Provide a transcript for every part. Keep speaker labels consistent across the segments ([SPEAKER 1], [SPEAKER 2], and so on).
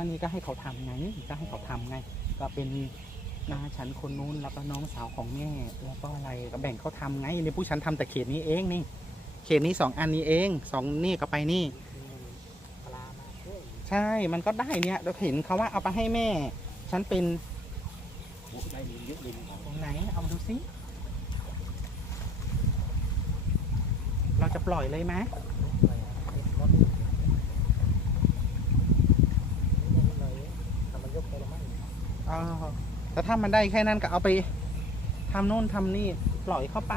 [SPEAKER 1] ก็นี่ก็ให้เขาทำไงก็ให้เขาทำไง ก็เป็นนาฉันคนนู้นแล้วก็น้องสาวของแม่แล้วก็อะไรก็แบ่งเขาทำไงในผู้ฉันทำแต่เขตนี้เองนี่ เขตนี้สองอันนี้เองสองนี่ก็ไปนี่ ใช่มันก็ได้เนี่ยเราเห็นเขาว่าเอาไปให้แม่ ฉันเป็น
[SPEAKER 2] ได้ลิงเยอะลิงของ
[SPEAKER 1] ตรงไหนเอามาดูสิเราจะปล่อยเลยไหม
[SPEAKER 2] อะไรอะเล็กรถนี่เลยทำมันยกไปแล้วมั้ง
[SPEAKER 1] เออ แต่ถ้ามันได้แค่นั้นก็เอาไปทำโน่นทำนี่ปล่อยเข้าไป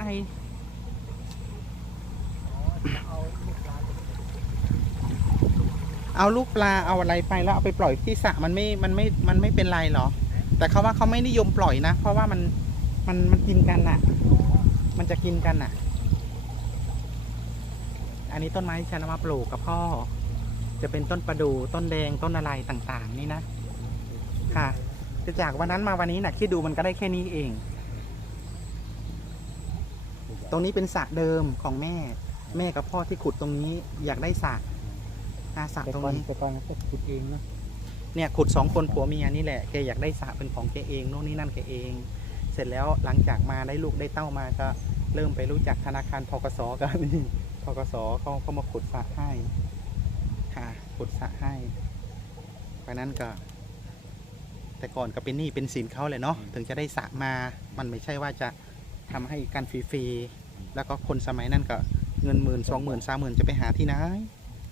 [SPEAKER 2] เอาลูกปลา
[SPEAKER 1] เอาอะไรไปแล้วเอาไปปล่อยที่สระมันไม่มันไม่มันไม่เป็นไรหรอ แต่เขาว่าเขาไม่นิยมปล่อยนะ เพราะว่ามันมันมันกินกันน่ะมันจะกินกันน่ะอันนี้ต้นไม้ที่ฉันมาปลูกกับพ่อ จะเป็นต้นประดู่ต้นแดงต้นอะไรต่าง ๆ นี่นะ ค่ะ จะจากวันนั้นมาวันนี้นะคิดดูมันก็ได้แค่นี้เอง ตรงนี้เป็นสระเดิมของแม่ แม่กับพ่อที่ขุดตรงนี้ อยากได้สระอาสระ
[SPEAKER 2] แต่
[SPEAKER 1] ตรง
[SPEAKER 2] ก่อน
[SPEAKER 1] นี้
[SPEAKER 2] แต่ก่อนก็ขุดเองนะ
[SPEAKER 1] เนี่ยขุดสองคนผัวเมียนี่แหละแกอยากได้สระเป็นของแกเองโน่นนี่นั่นแกเอง เสร็จแล้วหลังจากมาได้ลูกได้เต้ามาก็เริ่มไปรู้จักธนาคารทกสกันนี่ทกสเขาเขามาขุดสระให้ค่ะขุดสระให้เพราะนั้นก็ แต่ก่อนก็เป็นหนี้เป็นสินเขาเลยเนาะถึงจะได้สระมา มันไม่ใช่ว่าจะทำให้กันฟรีๆแล้วก็คนสมัยนั้นก็เงินหมื่นสองหมื่นสามหมื่นจะไปหาที่ไหน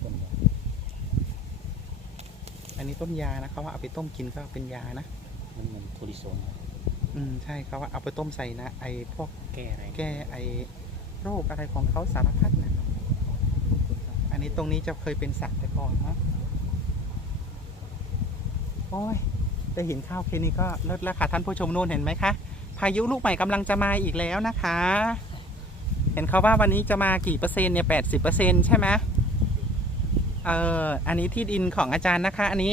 [SPEAKER 2] ต้นใหญ่
[SPEAKER 1] อันนี้ต้นยานะเขาว่าเอาไปต้มกินก็เป็นยานะ
[SPEAKER 2] มันเหมือนโทริโซน
[SPEAKER 1] อืมใช่เขาว่าเอาไปต้มใส่นะไอพวก
[SPEAKER 2] แก้อะไร
[SPEAKER 1] แก้ไอโรคอะไรของเขาสารพัดนะอันนี้ตรงนี้จะเคยเป็นสัตว์แต่ก่อนนะโอ้ย ได้เห็นข้าวแค่นี้ก็เลิศแล้วค่ะท่านผู้ชมนู่นเห็นไหมคะ พายุลูกใหม่กำลังจะมาอีกแล้วนะคะ เห็นเขาว่าวันนี้จะมากี่เปอร์เซ็นต์เนี่ยแปดสิบเปอร์เซ็นต์ใช่ไหมเอออันนี้ที่ดินของอาจารย์นะคะ อันนี้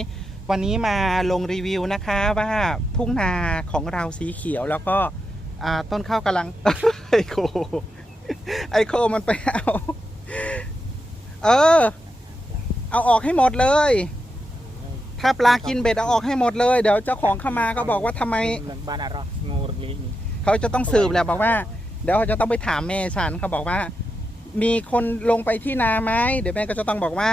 [SPEAKER 1] วันนี้มาลงรีวิวนะคะว่าทุ่งนาของเราสีเขียวแล้วก็ต้นข้าวกำลังไอโค ไอโคมันไปเอา เออ เอาออกให้หมดเลย ถ้าปลากินเบ็ดเอาออกให้หมดเลย เดี๋ยวเจ้าของเข้ามาก็บอกว่าทำไม
[SPEAKER 2] บ้านอารอสงูรีนี่
[SPEAKER 1] เขาจะต้องสืบแหละบอกว่า เดี๋ยวเขาจะต้องไปถามแม่ฉันเขาบอกว่า มีคนลงไปที่นาไหมเดี๋ยวแม่ก็จะต้องบอกว่า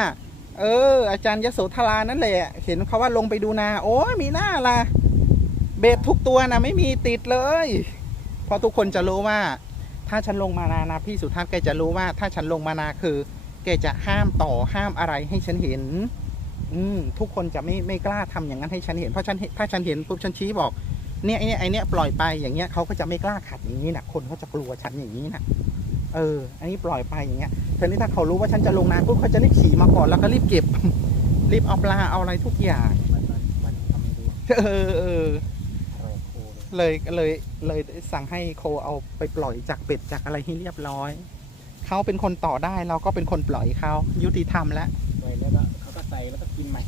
[SPEAKER 1] เออ อาจารย์ยโสธรานั่นแหละเห็นเขาว่าลงไปดูนา โอ้ยมีหน้าละเบ็ดทุกตัวนะไม่มีติดเลยเพราะทุกคนจะรู้ว่า ถ้าฉันลงมานานะพี่สุทัศน์แกจะรู้ว่า ถ้าฉันลงมานาคือ แกจะห้ามต่อห้ามอะไรให้ฉันเห็น อืมทุกคนจะไม่ไม่กล้าทำอย่างนั้นให้ฉันเห็นเพราะฉันเห็นถ้าฉันเห็นปุ๊บฉันชี้บอกเนี่ยไอ้เนี่ยไอ้เนี่ยปล่อยไปอย่างเงี้ยเขาก็จะไม่กล้าขัดอย่างนี้นะคนเขาจะกลัวฉันอย่างนี้นะเออ อันนี้ปล่อยไปอย่างเงี้ยทีนี้ถ้าเขารู้ว่าฉันจะลงนานปุ๊บเขาจะรีบขี่มาก่อนแล้วก็รีบเก็บ รีบเอาปลาเอาอะไรทุกอย่าง
[SPEAKER 2] มันมันมันทำให้ดู
[SPEAKER 1] เออเออ
[SPEAKER 2] อร่อยโคเลย
[SPEAKER 1] เลยเลยเลยสั่งให้โคเอาไปปล่อยจากเป็ดจากอะไรให้เรียบร้อย เขาเป็นคนต่อได้เราก็เป็นคนปล่อยเขายุติธรรมแล้ว
[SPEAKER 2] ปล่อยแล้วก็เขาก็ ใส่แล้วก็กินใหม่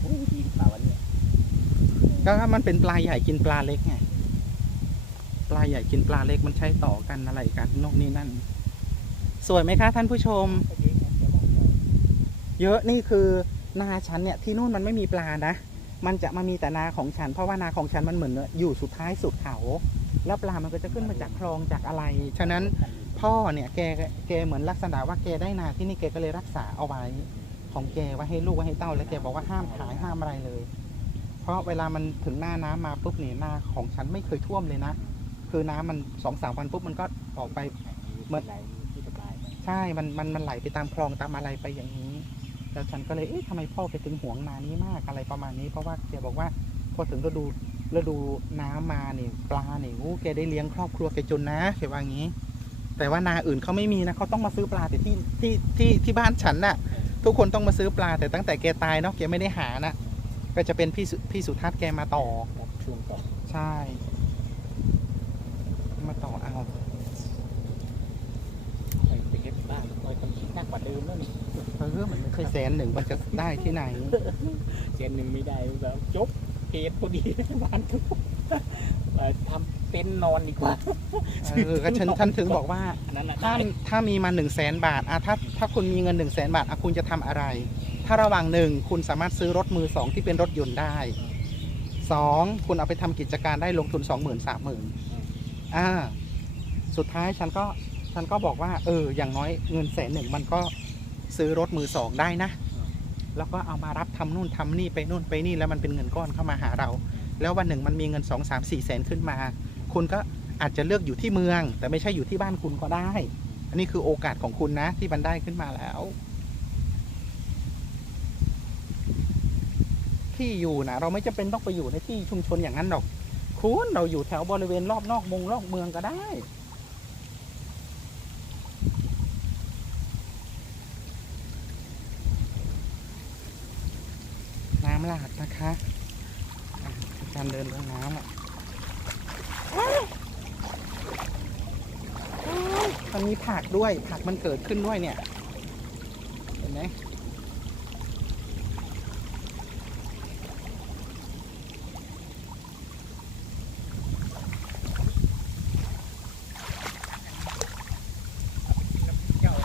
[SPEAKER 2] โอ้ยดีเปล่าวันเนี้ย
[SPEAKER 1] ก็มันเป็นปลาใหญ่กินปลาเล็กไง ปลาใหญ่กินปลาเล็กมันใช้ต่อกันอะไรกันโน่นนี่นั่น สวยไหมคะท่านผู้ชม
[SPEAKER 2] ก็เยอะนะเดี๋ยวมองไป
[SPEAKER 1] เยอะนี่คือนาฉันเนี่ยที่นู่นมันไม่มีปลานะ มันจะมามีแต่นาของฉัน เพราะว่านาของฉันมันเหมือนอยู่สุดท้ายสุดเขา แล้วปลามันก็จะขึ้นมาจากคลองจากอะไร ฉะนั้น พ่อเนี่ยแกแกเหมือนลักษณะว่าแกได้นาที่นี่แกก็เลยรักษาเอาไว้ของแกไว้ให้ลูกไว้ให้เต้าแล้วแกบอกว่าห้ามขายห้ามอะไรเลย เพราะเวลามันถึงหน้าน้ำมาปุ๊บเนี่ยนาของฉันไม่เคยท่วมเลยนะ คือน้ำมันสองสามวันปุ๊บมันก็ออกไปเหมือนใช่ มันมันมันไหลไปตามคลองตามอะไรไปอย่างนี้ แล้วฉันก็เลยเอ๊ะทำไมพ่อแกถึงหวงนานี้มากอะไรประมาณนี้ เพราะว่าแกบอกว่าพอถึงฤดูฤดูน้ำมาเนี่ยปลาเนี่ยโอ้แกได้เลี้ยงครอบครัวแกจนนะแกว่าอย่างี้ แต่ว่านาอื่นเขาไม่มีนะเขาต้องมาซื้อปลาแต่ที่ที่ที่ที่บ้านฉันน่ะ ทุกคนต้องมาซื้อปลาแต่ตั้งแต่แกตายเนาะแกไม่ได้หานะก็จะเป็นพี่สุพี่สุทัศน์แกมาต่อ
[SPEAKER 2] รับช่วงต่อ
[SPEAKER 1] ใช่ มาต่อเอา
[SPEAKER 2] ไปไปเก็บบ้านคอยทำชิ้นหนักกว่าเดิมแล้วนี่
[SPEAKER 1] เออมันไม่เคยแสนหนึ่งมันจะได้ที่ไหน
[SPEAKER 2] เจนหนึ่งไม่ได้แบบจบเพจพอดีบ้านทุกเอ่อทำ เต็นท์นอนดีกว่า
[SPEAKER 1] เออก็ฉันฉันถึงบอกว่า
[SPEAKER 2] อันนั้นน่ะ
[SPEAKER 1] ถ้า
[SPEAKER 2] ได้
[SPEAKER 1] ถ้ามีมาหนึ่งแสนบาทอะถ้าถ้าคุณมีเงินหนึ่งแสนบาทอะคุณจะทำอะไรทถ้าระหว่างหนึ่งคุณสามารถซื้อรถมือสองที่เป็นรถยนต์ได้สองคุณเอาไปทำกิจการได้ลงทุนสองหมื่นสามหมื่นอ่าสุดท้ายฉันก็ฉันก็บอกว่า เออ อย่างน้อยเงินแสนหนึ่งมันก็ซื้อรถมือสองได้นะ แล้วก็เอามารับทำนู่นทำนี่ไปนู่นไปนี่แล้วมันเป็นเงินก้อนเข้ามาหาเรา แล้ววันหนึ่งมันมีเงินสองสามสี่แสนขึ้นมา คุณก็อาจจะเลือกอยู่ที่เมือง แต่ไม่ใช่อยู่ที่บ้านคุณก็ได้ อันนี้คือโอกาสของคุณนะ ที่มันได้ขึ้นมาแล้ว ที่อยู่นะเราไม่จำเป็นต้องไปอยู่ในที่ชุมชนอย่างนั้นหรอก คุณเราอยู่แถวบริเวณรอบนอกมงรอบเมืองก็ได้น้ำหลากนะคะการเดินลงน้ำอะ มันมีผักด้วย ผักมันเกิดขึ้นด้วยเนี่ย เห็นไหม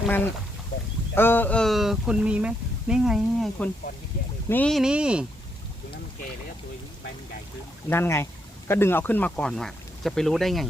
[SPEAKER 1] มัน เออเออคุณมีไหมนี่ไงนี่ไงคุณ
[SPEAKER 2] ก่อนเยอะๆเลย
[SPEAKER 1] นี่นี่
[SPEAKER 2] ตัวนั้นมันแก่แล้วตัวใหญ่ขึ้น
[SPEAKER 1] นั่นไง ก็ดึงเอาขึ้นมาก่อนว่ะ จะไปรู้ได้ไง